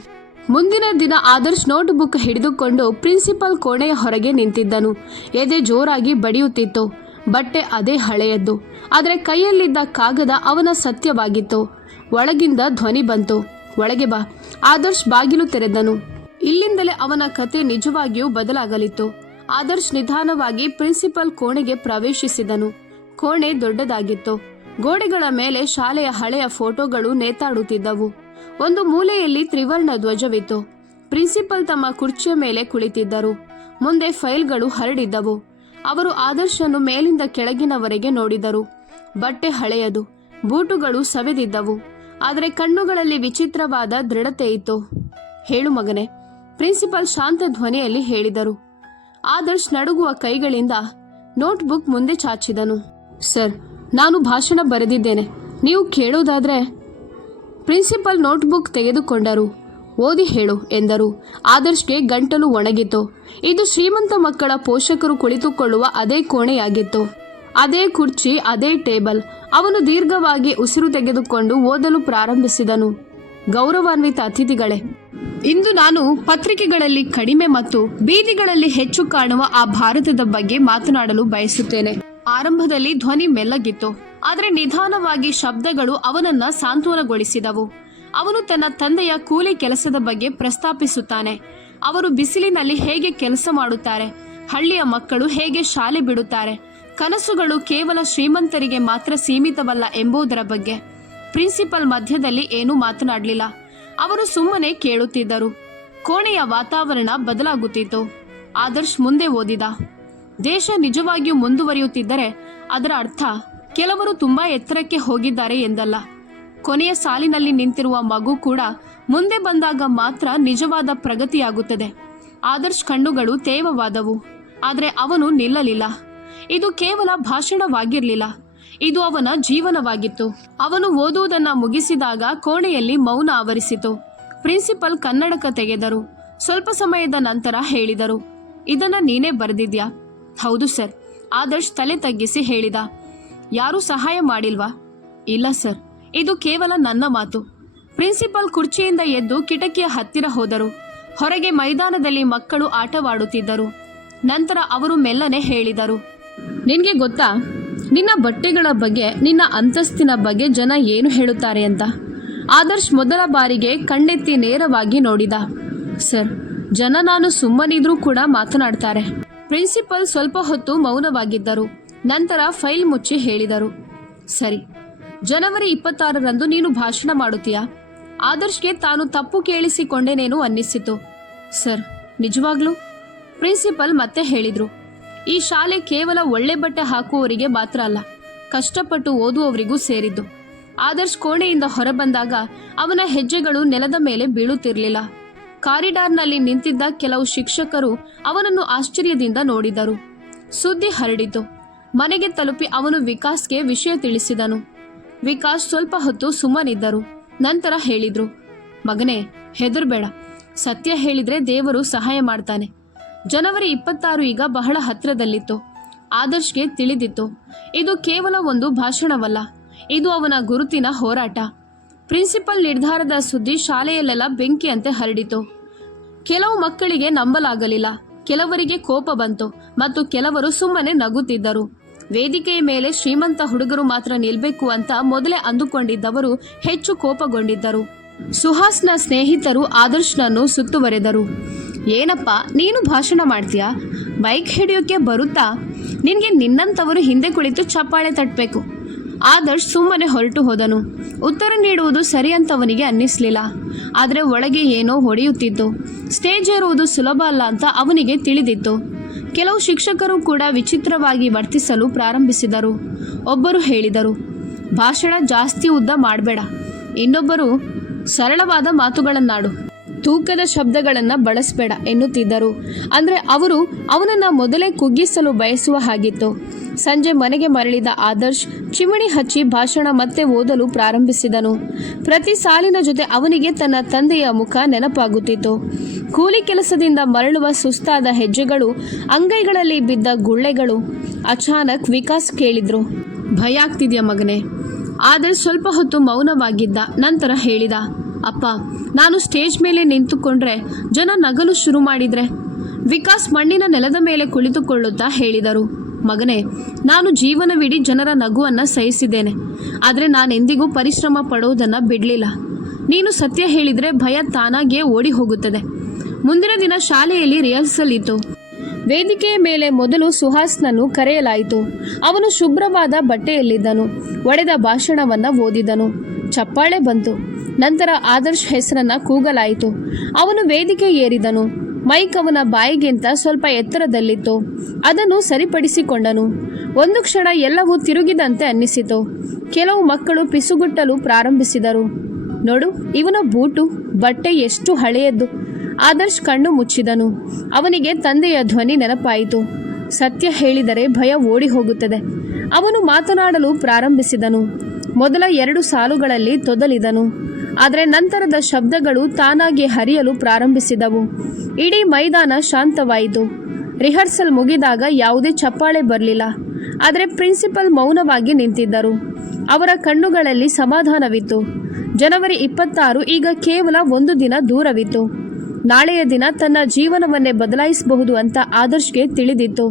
ಮುಂದಿನ ದಿನ ಆದರ್ಶ್ ನೋಟ್ ಬುಕ್ ಹಿಡಿದುಕೊಂಡು ಪ್ರಿನ್ಸಿಪಲ್ ಕೋಣೆಯ ಹೊರಗೆ ನಿಂತಿದ್ದನು. ಎದೆ ಜೋರಾಗಿ ಬಡಿಯುತ್ತಿತ್ತು. ಬಟ್ಟೆ ಅದೇ ಹಳೆಯದ್ದು. ಆದರೆ ಕೈಯಲ್ಲಿದ್ದ ಕಾಗದ ಅವನ ಸತ್ಯವಾಗಿತ್ತು. ಒಳಗಿಂದ ಧ್ವನಿ ಬಂತು. ಒಳಗೆ ಬಾ. ಆದರ್ಶ್ ಬಾಗಿಲು ತೆರೆದನು. ಇಲ್ಲಿಂದಲೇ ಅವನ ಕತೆ ನಿಜವಾಗಿಯೂ ಬದಲಾಗಲಿತ್ತು. ಆದರ್ಶ್ ನಿಧಾನವಾಗಿ ಪ್ರಿನ್ಸಿಪಲ್ ಕೋಣೆಗೆ ಪ್ರವೇಶಿಸಿದನು. ಕೋಣೆ ದೊಡ್ಡದಾಗಿತ್ತು. ಗೋಡೆಗಳ ಮೇಲೆ ಶಾಲೆಯ ಹಳೆಯ ಫೋಟೋಗಳು ನೇತಾಡುತ್ತಿದ್ದವು. ಒಂದು ಮೂಲೆಯಲ್ಲಿ ತ್ರಿವರ್ಣ ಧ್ವಜವಿತ್ತು. ಪ್ರಿನ್ಸಿಪಲ್ ತಮ್ಮ ಕುರ್ಚಿಯ ಮೇಲೆ ಕುಳಿತಿದ್ದರು. ಮುಂದೆ ಫೈಲ್ಗಳು ಹರಡಿದ್ದವು. ಅವರು ಆದರ್ಶನ್ನು ಮೇಲಿಂದ ಕೆಳಗಿನವರೆಗೆ ನೋಡಿದರು. ಬಟ್ಟೆ ಹಳೆಯದು. ಬೂಟುಗಳು ಸವೆದಿದ್ದವು. ಆದರೆ ಕಣ್ಣುಗಳಲ್ಲಿ ವಿಚಿತ್ರವಾದ ದೃಢತೆ ಇತ್ತು. ಹೇಳು ಮಗನೆ ಪ್ರಿನ್ಸಿಪಲ್ ಶಾಂತ ಧ್ವನಿಯಲ್ಲಿ ಹೇಳಿದರು. ಆದರ್ಶ್ ನಡುಗುವ ಕೈಗಳಿಂದ ನೋಟ್ಬುಕ್ ಮುಂದೆ ಚಾಚಿದನು. ಸರ್, ನಾನು ಭಾಷಣ ಬರೆದಿದ್ದೇನೆ. ನೀವು ಕೇಳೋದಾದ್ರೆ ಪ್ರಿನ್ಸಿಪಲ್ ನೋಟ್ಬುಕ್ ತೆಗೆದುಕೊಂಡರು. ಓದಿ ಹೇಳು, ಎಂದರು. ಆದರ್ಶ್ಗೆ ಗಂಟಲು ಒಣಗಿತು. ಇದು ಶ್ರೀಮಂತ ಮಕ್ಕಳ ಪೋಷಕರು ಕುಳಿತುಕೊಳ್ಳುವ ಅದೇ ಕೋಣೆಯಾಗಿತ್ತು. ಅದೇ ಕುರ್ಚಿ, ಅದೇ ಟೇಬಲ್. ಅವನು ದೀರ್ಘವಾಗಿ ಉಸಿರು ತೆಗೆದುಕೊಂಡು ಓದಲು ಪ್ರಾರಂಭಿಸಿದನು. ಗೌರವಾನ್ವಿತ ಅತಿಥಿಗಳೇ ಇಂದು ನಾನು ಪತ್ರಿಕೆಗಳಲ್ಲಿ ಕಡಿಮೆ ಮತ್ತು ಬೀದಿಗಳಲ್ಲಿ ಹೆಚ್ಚು ಕಾಣುವ ಆ ಭಾರತದ ಬಗ್ಗೆ ಮಾತನಾಡಲು ಬಯಸುತ್ತೇನೆ. ಆರಂಭದಲ್ಲಿ ಧ್ವನಿ ಮೆಲ್ಲಗಿತ್ತು. ಆದರೆ ನಿಧಾನವಾಗಿ ಶಬ್ದಗಳು ಅವನನ್ನ ಸಾಂತ್ವನಗೊಳಿಸಿದವು. ಅವನು ತನ್ನ ತಂದೆಯ ಕೂಲಿ ಕೆಲಸದ ಬಗ್ಗೆ ಪ್ರಸ್ತಾಪಿಸುತ್ತಾನೆ. ಅವರು ಬಿಸಿಲಿನಲ್ಲಿ ಹೇಗೆ ಕೆಲಸ ಮಾಡುತ್ತಾರೆ, ಹಳ್ಳಿಯ ಮಕ್ಕಳು ಹೇಗೆ ಶಾಲೆ ಬಿಡುತ್ತಾರೆ, ಕನಸುಗಳು ಕೇವಲ ಶ್ರೀಮಂತರಿಗೆ ಮಾತ್ರ ಸೀಮಿತವಲ್ಲ ಎಂಬುದರ ಬಗ್ಗೆ. ಪ್ರಿನ್ಸಿಪಲ್ ಮಧ್ಯದಲ್ಲಿ ಏನೂ ಮಾತನಾಡಲಿಲ್ಲ. ಅವರು ಸುಮ್ಮನೆ ಕೇಳುತ್ತಿದ್ದರು. ಕೋಣೆಯ ವಾತಾವರಣ ಬದಲಾಗುತ್ತಿತ್ತು. ಆದರ್ಶ್ ಮುಂದೆ ಓದಿದ. ದೇಶ ನಿಜವಾಗಿಯೂ ಮುಂದುವರಿಯುತ್ತಿದ್ದರೆ ಅದರ ಅರ್ಥ, ಕೆಲವರು ತುಂಬಾ ಎತ್ತರಕ್ಕೆ ಹೋಗಿದ್ದಾರೆ ಎಂದಲ್ಲ. ಕೊನೆಯ ಸಾಲಿನಲ್ಲಿ ನಿಂತಿರುವ ಮಗು ಕೂಡ ಮುಂದೆ ಬಂದಾಗ ಮಾತ್ರ ನಿಜವಾದ ಪ್ರಗತಿಯಾಗುತ್ತದೆ. ಆದರ್ಶ್ ಕಣ್ಣುಗಳು ತೇವವಾದವು. ಆದರೆ ಅವನು ನಿಲ್ಲಲಿಲ್ಲ. ಇದು ಕೇವಲ ಭಾಷಣವಾಗಿರಲಿಲ್ಲ. ಇದು ಅವನ ಜೀವನವಾಗಿತ್ತು. ಅವನು ಓದುವುದನ್ನ ಮುಗಿಸಿದಾಗ ಕೋಣೆಯಲ್ಲಿ ಮೌನ ಆವರಿಸಿತು. ಪ್ರಿನ್ಸಿಪಲ್ ಕನ್ನಡಕ ತೆಗೆದರು. ಸ್ವಲ್ಪ ಸಮಯದ ನಂತರ ಹೇಳಿದರು, ಇದನ್ನ ನೀನೇ ಬರೆದಿದ್ಯಾ? ಹೌದು ಸರ್, ಆದರ್ಶ್ ತಲೆ ತಗ್ಗಿಸಿ ಹೇಳಿದ, ಯಾರೂ ಸಹಾಯ ಮಾಡಿಲ್ವಾ? ಇಲ್ಲ ಸರ್, ಇದು ಕೇವಲ ನನ್ನ ಮಾತು. ಪ್ರಿನ್ಸಿಪಲ್ ಕುರ್ಚಿಯಿಂದ ಎದ್ದು ಕಿಟಕಿಯ ಹತ್ತಿರ ಹೋದರು. ಹೊರಗೆ ಮೈದಾನದಲ್ಲಿ ಮಕ್ಕಳು ಆಟವಾಡುತ್ತಿದ್ದರು. ನಂತರ ಅವರು ಮೆಲ್ಲನೆ ಹೇಳಿದರು ನಿನ್ಗೆ ಗೊತ್ತಾ? ನಿನ್ನ ಬಟ್ಟೆಗಳ ಬಗ್ಗೆ, ನಿನ್ನ ಅಂತಸ್ತಿನ ಬಗ್ಗೆ ಜನ ಏನು ಹೇಳುತ್ತಾರೆ ಅಂತ? ಆದರ್ಶ್ ಮೊದಲ ಬಾರಿಗೆ ಕಣ್ಣೆತ್ತಿ ನೇರವಾಗಿ ನೋಡಿದ. ಸರ್, ಜನ ನಾನು ಸುಮ್ಮನಿದ್ರೂ ಕೂಡ ಮಾತನಾಡ್ತಾರೆ. ಪ್ರಿನ್ಸಿಪಲ್ ಸ್ವಲ್ಪ ಹೊತ್ತು ಮೌನವಾಗಿದ್ದರು. ನಂತರ ಫೈಲ್ ಮುಚ್ಚಿ ಹೇಳಿದರು. ಸರಿ, ಜನವರಿ ಇಪ್ಪತ್ತಾರರಂದು ನೀನು ಭಾಷಣ ಮಾಡುತ್ತೀಯಾ? ಆದರ್ಶ್ಗೆ ತಾನು ತಪ್ಪು ಕೇಳಿಸಿಕೊಂಡೇನೇನು ಅನ್ನಿಸಿತು. ಸರ್, ನಿಜವಾಗ್ಲೂ? ಪ್ರಿನ್ಸಿಪಲ್ ಮತ್ತೆ ಹೇಳಿದ್ರು. ಈ ಶಾಲೆ ಕೇವಲ ಒಳ್ಳೆ ಬಟ್ಟೆ ಹಾಕುವವರಿಗೆ ಮಾತ್ರ ಅಲ್ಲ, ಕಷ್ಟಪಟ್ಟು ಓದುವವರಿಗೂ ಸೇರಿದ್ದು. ಆದರ್ಶ್ ಕೋಣೆಯಿಂದ ಹೊರಬಂದಾಗ ಅವನ ಹೆಜ್ಜೆಗಳು ನೆಲದ ಮೇಲೆ ಬೀಳುತ್ತಿರಲಿಲ್ಲ. ಕಾರಿಡಾರ್ನಲ್ಲಿ ನಿಂತಿದ್ದ ಕೆಲವು ಶಿಕ್ಷಕರು ಅವನನ್ನು ಆಶ್ಚರ್ಯದಿಂದ ನೋಡಿದರು. ಸುದ್ದಿ ಹರಡಿತು. ಮನೆಗೆ ತಲುಪಿ ಅವನು ವಿಕಾಸ್ಗೆ ವಿಷಯ ತಿಳಿಸಿದನು. ವಿಕಾಸ್ ಸ್ವಲ್ಪ ಹೊತ್ತು ಸುಮ್ಮನಿದ್ದರು. ನಂತರ ಹೇಳಿದ್ರು, ಮಗನೇ, ಹೆದರ್ಬೇಡ. ಸತ್ಯ ಹೇಳಿದ್ರೆ ದೇವರು ಸಹಾಯ ಮಾಡ್ತಾನೆ. ಜನವರಿ ಇಪ್ಪತ್ತಾರು ಈಗ ಬಹಳ ಹತ್ತಿರದಲ್ಲಿತ್ತು. ಆದರ್ಶ್ಗೆ ತಿಳಿದಿತ್ತು. ಇದು ಕೇವಲ ಒಂದು ಭಾಷಣವಲ್ಲ, ಇದು ಅವನ ಗುರುತಿನ ಹೋರಾಟ. ಪ್ರಿನ್ಸಿಪಲ್ ನಿರ್ಧಾರದ ಸುದ್ದಿ ಶಾಲೆಯಲ್ಲೆಲ್ಲ ಬೆಂಕಿಯಂತೆ ಹರಡಿತು. ಕೆಲವು ಮಕ್ಕಳಿಗೆ ನಂಬಲಾಗಲಿಲ್ಲ, ಕೆಲವರಿಗೆ ಕೋಪ ಬಂತು ಮತ್ತು ಕೆಲವರು ಸುಮ್ಮನೆ ನಗುತ್ತಿದ್ದರು. ವೇದಿಕೆಯ ಮೇಲೆ ಶ್ರೀಮಂತ ಹುಡುಗರು ಮಾತ್ರ ನಿಲ್ಬೇಕು ಅಂತ ಮೊದಲೇ ಅಂದುಕೊಂಡಿದ್ದವರು ಹೆಚ್ಚು ಕೋಪಗೊಂಡಿದ್ದರು. ಸುಹಾಸ್ನ ಸ್ನೇಹಿತರು ಆದರ್ಶ್ನನ್ನು ಸುತ್ತುವರೆದರು. ಏನಪ್ಪ, ನೀನು ಭಾಷಣ ಮಾಡ್ತೀಯಾ? ಬೈಕ್ ಹಿಡಿಯೋಕೆ ಬರುತ್ತಾ? ನಿನಗೆ ನಿನ್ನಂಥವರು ಹಿಂದೆ ಕುಳಿತು ಚಪ್ಪಾಳೆ ತಟ್ಟಬೇಕು ಆದರ್ಶ್ ಸುಮ್ಮನೆ ಹೊರಟು ಹೋದನು. ಉತ್ತರ ನೀಡುವುದು ಸರಿ ಅಂತವನಿಗೆ ಅನ್ನಿಸಲಿಲ್ಲ. ಆದರೆ ಒಳಗೆ ಏನೋ ಹೊಡೆಯುತ್ತಿತ್ತು. ಸ್ಟೇಜ್ ಏರುವುದು ಸುಲಭ ಅಲ್ಲ ಅಂತ ಅವನಿಗೆ ತಿಳಿದಿತ್ತು. ಕೆಲವು ಶಿಕ್ಷಕರು ಕೂಡ ವಿಚಿತ್ರವಾಗಿ ವರ್ತಿಸಲು ಪ್ರಾರಂಭಿಸಿದರು. ಒಬ್ಬರು ಹೇಳಿದರು, ಭಾಷಣ ಜಾಸ್ತಿ ಉದ್ದ ಮಾಡಬೇಡ. ಇನ್ನೊಬ್ಬರು ಸರಳವಾದ ಮಾತುಗಳನ್ನಾಡು. ತೂಕದ ಶಬ್ದಗಳನ್ನು ಬಳಸಬೇಡ ಎನ್ನುತ್ತಿದ್ದರು. ಅಂದರೆ ಅವರು ಅವನನ್ನ ಮೊದಲೇ ಕುಗ್ಗಿಸಲು ಬಯಸುವ ಹಾಗಿತ್ತು. ಸಂಜೆ ಮನೆಗೆ ಮರಳಿದ ಆದರ್ಶ್ ಚಿಮಣಿ ಹಚ್ಚಿ ಭಾಷಣ ಮತ್ತೆ ಓದಲು ಪ್ರಾರಂಭಿಸಿದನು. ಪ್ರತಿ ಸಾಲಿನ ಜೊತೆ ಅವನಿಗೆ ತನ್ನ ತಂದೆಯ ಮುಖ ನೆನಪಾಗುತ್ತಿತ್ತು. ಕೂಲಿ ಕೆಲಸದಿಂದ ಮರಳುವ ಸುಸ್ತಾದ ಹೆಜ್ಜೆಗಳು, ಅಂಗೈಗಳಲ್ಲಿ ಬಿದ್ದ ಗುಳ್ಳೆಗಳು, ಅಚಾನಕ್ ವಿಕಾಸ್ ಕೇಳಿದ್ರು. ಭಯ ಆಗ್ತಿದ್ಯಾ ಮಗನೇ? ಆದರೆ ಸ್ವಲ್ಪ ಹೊತ್ತು ಮೌನವಾಗಿದ್ದ, ನಂತರ ಹೇಳಿದ ಅಪ್ಪ, ನಾನು ಸ್ಟೇಜ್ ಮೇಲೆ ನಿಂತುಕೊಂಡ್ರೆ ಜನ ನಗಲು ಶುರು ಮಾಡಿದ್ರೆ ವಿಕಾಸ್ ಮಣ್ಣಿನ ನೆಲದ ಮೇಲೆ ಕುಳಿತುಕೊಳ್ಳುತ್ತಾ ಹೇಳಿದರು. ಮಗನೇ, ನಾನು ಜೀವನವಿಡೀ ಜನರ ನಗುವನ್ನ ಸಹಿಸಿದ್ದೇನೆ, ಆದರೆ ನಾನೆಂದಿಗೂ ಪರಿಶ್ರಮ ಪಡೋದನ್ನು ಬಿಡಲಿಲ್ಲ. ನೀನು ಸತ್ಯ ಹೇಳಿದರೆ ಭಯ ತಾನಾಗಿಯೇ ಓಡಿ ಹೋಗುತ್ತದೆ ಮುಂದಿನ ದಿನ ಶಾಲೆಯಲ್ಲಿ ರಿಹರ್ಸಲ್ ಇತ್ತು. ವೇದಿಕೆಯ ಮೇಲೆ ಮೊದಲು ಸುಹಾಸ್ನನ್ನು ಕರೆಯಲಾಯಿತು. ಅವನು ಶುಭ್ರವಾದ ಬಟ್ಟೆಯಲ್ಲಿದ್ದನು, ಒಡೆದ ಭಾಷಣವನ್ನ ಓದಿದನು. ಚಪ್ಪಾಳೆ ಬಂತು. ನಂತರ ಆದರ್ಶ್ ಹೆಸರನ್ನ ಕೂಗಲಾಯಿತು. ಅವನು ವೇದಿಕೆ ಏರಿದನು. ಮೈಕ್ ಅವನ ಬಾಯಿಗಿಂತ ಸ್ವಲ್ಪ ಎತ್ತರದಲ್ಲಿತ್ತು. ಅದನ್ನು ಸರಿಪಡಿಸಿಕೊಂಡನು. ಒಂದು ಕ್ಷಣ ಎಲ್ಲವೂ ತಿರುಗಿದಂತೆ ಅನ್ನಿಸಿತು. ಕೆಲವು ಮಕ್ಕಳು ಪಿಸುಗುಟ್ಟಲು ಪ್ರಾರಂಭಿಸಿದರು. ನೋಡು, ಇವನ ಬೂಟು, ಬಟ್ಟೆ ಎಷ್ಟು ಹಳೆಯದ್ದು. ಆದರ್ಶ್ ಕಣ್ಣು ಮುಚ್ಚಿದನು. ಅವನಿಗೆ ತಂದೆಯ ಧ್ವನಿ ನೆನಪಾಯಿತು. ಸತ್ಯ ಹೇಳಿದರೆ ಭಯ ಓಡಿ ಹೋಗುತ್ತದೆ ಅವನು ಮಾತನಾಡಲು ಪ್ರಾರಂಭಿಸಿದನು. ಮೊದಲ ಎರಡು ಸಾಲುಗಳಲ್ಲಿ ತೊದಲಿದನು. ಆದರೆ ನಂತರದ ಶಬ್ದಗಳು ತಾನಾಗಿ ಹರಿಯಲು ಪ್ರಾರಂಭಿಸಿದವು. ಇಡೀ ಮೈದಾನ ಶಾಂತವಾಯಿತು. ರಿಹರ್ಸಲ್ ಮುಗಿದಾಗ ಯಾವುದೇ ಚಪ್ಪಾಳೆ ಬರಲಿಲ್ಲ. ಆದರೆ ಪ್ರಿನ್ಸಿಪಲ್ ಮೌನವಾಗಿ ನಿಂತಿದ್ದರು. ಅವರ ಕಣ್ಣುಗಳಲ್ಲಿ ಸಮಾಧಾನವಿತ್ತು. ಜನವರಿ ಇಪ್ಪತ್ತಾರು ಈಗ ಕೇವಲ ಒಂದು ದಿನ ದೂರವಿತ್ತು. ನಾಳೆಯ ದಿನ ತನ್ನ ಜೀವನವನ್ನೇ ಬದಲಾಯಿಸಬಹುದು ಅಂತ ಆದರ್ಶ್ಗೆ ತಿಳಿದಿತ್ತು.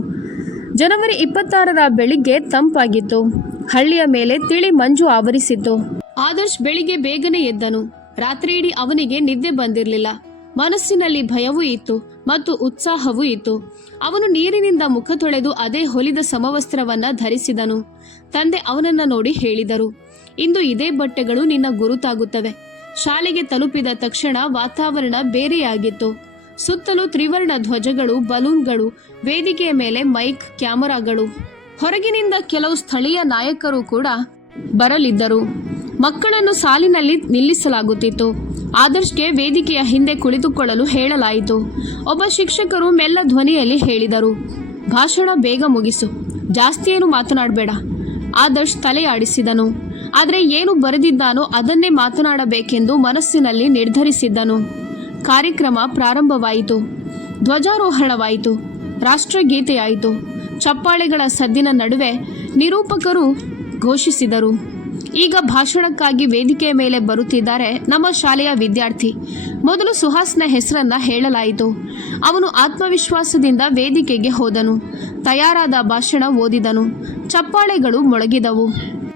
ಜನವರಿ ಇಪ್ಪತ್ತಾರರ ಬೆಳಿಗ್ಗೆ ತಂಪಾಗಿತ್ತು. ಹಳ್ಳಿಯ ಮೇಲೆ ತಿಳಿ ಮಂಜು ಆವರಿಸಿತ್ತು. ಆದರ್ಶ್ ಬೆಳಿಗ್ಗೆ ಬೇಗನೆ ಎದ್ದನು. ರಾತ್ರಿಯಿಡೀ ಅವನಿಗೆ ನಿದ್ದೆ ಬಂದಿರಲಿಲ್ಲ. ಮನಸ್ಸಿನಲ್ಲಿ ಭಯವೂ ಇತ್ತು ಮತ್ತು ಉತ್ಸಾಹವೂ ಇತ್ತು. ಅವನು ನೀರಿನಿಂದ ಮುಖ ತೊಳೆದು ಅದೇ ಹೊಲಿದ ಸಮವಸ್ತ್ರವನ್ನ ಧರಿಸಿದನು. ತಂದೆ ಅವನನ್ನ ನೋಡಿ ಹೇಳಿದರು, ಇಂದು ಇದೇ ಬಟ್ಟೆಗಳು ನಿನ್ನ ಗುರುತಾಗುತ್ತವೆ. ಶಾಲೆಗೆ ತಲುಪಿದ ತಕ್ಷಣ ವಾತಾವರಣ ಬೇರೆಯಾಗಿತ್ತು. ಸುತ್ತಲೂ ತ್ರಿವರ್ಣ ಧ್ವಜಗಳು, ಬಲೂನ್ಗಳು, ವೇದಿಕೆಯ ಮೇಲೆ ಮೈಕ್, ಕ್ಯಾಮರಾಗಳು. ಹೊರಗಿನಿಂದ ಕೆಲವು ಸ್ಥಳೀಯ ನಾಯಕರು ಕೂಡ ಬರಲಿದ್ದರು. ಮಕ್ಕಳನ್ನು ಸಾಲಿನಲ್ಲಿ ನಿಲ್ಲಿಸಲಾಗುತ್ತಿತ್ತು. ಆದರ್ಶ್ಗೆ ವೇದಿಕೆಯ ಹಿಂದೆ ಕುಳಿತುಕೊಳ್ಳಲು ಹೇಳಲಾಯಿತು. ಒಬ್ಬ ಶಿಕ್ಷಕರು ಮೆಲ್ಲ ಧ್ವನಿಯಲ್ಲಿ ಹೇಳಿದರು, ಭಾಷಣ ಬೇಗ ಮುಗಿಸು. ಜಾಸ್ತಿ ಏನು ಮಾತನಾಡಬೇಡ. ಆದರ್ಶ್ ತಲೆ ಆಡಿಸಿದನು ಆದರೆ ಏನು ಬರೆದಿದ್ದಾನೋ ಅದನ್ನೇ ಮಾತನಾಡಬೇಕೆಂದು ಮನಸ್ಸಿನಲ್ಲಿ ನಿರ್ಧರಿಸಿದ್ದನು. ಕಾರ್ಯಕ್ರಮ ಪ್ರಾರಂಭವಾಯಿತು. ಧ್ವಜಾರೋಹಣವಾಯಿತು. ರಾಷ್ಟ್ರಗೀತೆಯಾಯಿತು. ಚಪ್ಪಾಳೆಗಳ ಸದ್ದಿನ ನಡುವೆ ನಿರೂಪಕರು ಘೋಷಿಸಿದರು. ಈಗ ಭಾಷಣಕ್ಕಾಗಿ ವೇದಿಕೆಯ ಮೇಲೆ ಬರುತ್ತಿದ್ದಾರೆ ನಮ್ಮ ಶಾಲೆಯ ವಿದ್ಯಾರ್ಥಿ. ಮೊದಲು ಸುಹಾಸ್ನ ಹೆಸರನ್ನ ಹೇಳಲಾಯಿತು. ಅವನು ಆತ್ಮವಿಶ್ವಾಸದಿಂದ ವೇದಿಕೆಗೆ ಹೋದನು. ತಯಾರಾದ ಭಾಷಣ ಓದಿದನು. ಚಪ್ಪಾಳೆಗಳು ಮೊಳಗಿದವು.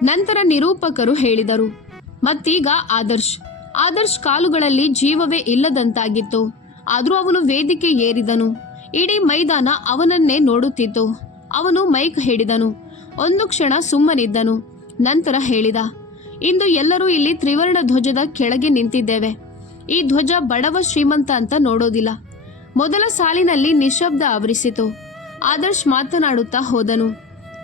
ನಂತರ ನಿರೂಪಕರು ಹೇಳಿದರು, ಮತ್ತೀಗ ಆದರ್ಶ್. ಆದರ್ಶ್ ಕಾಲುಗಳಲ್ಲಿ ಜೀವವೇ ಇಲ್ಲದಂತಾಗಿತ್ತು. ಆದರೂ ಅವನು ವೇದಿಕೆ ಏರಿದನು. ಇಡೀ ಮೈದಾನ ಅವನನ್ನೇ ನೋಡುತ್ತಿತ್ತು. ಅವನು ಮೈಕ್ ಹಿಡಿದನು. ಒಂದು ಕ್ಷಣ ಸುಮ್ಮನಿದ್ದನು. ನಂತರ ಹೇಳಿದ, ಇಂದು ಎಲ್ಲರೂ ಇಲ್ಲಿ ತ್ರಿವರ್ಣ ಧ್ವಜದ ಕೆಳಗೆ ನಿಂತಿದ್ದೇವೆ. ಈ ಧ್ವಜ ಬಡವ ಶ್ರೀಮಂತ ಅಂತ ನೋಡೋದಿಲ್ಲ. ಮೊದಲ ಸಾಲಿನಲ್ಲಿ ನಿಶಬ್ದ ಆವರಿಸಿತು. ಆದರ್ಶ್ ಮಾತನಾಡುತ್ತಾ ಹೋದನು.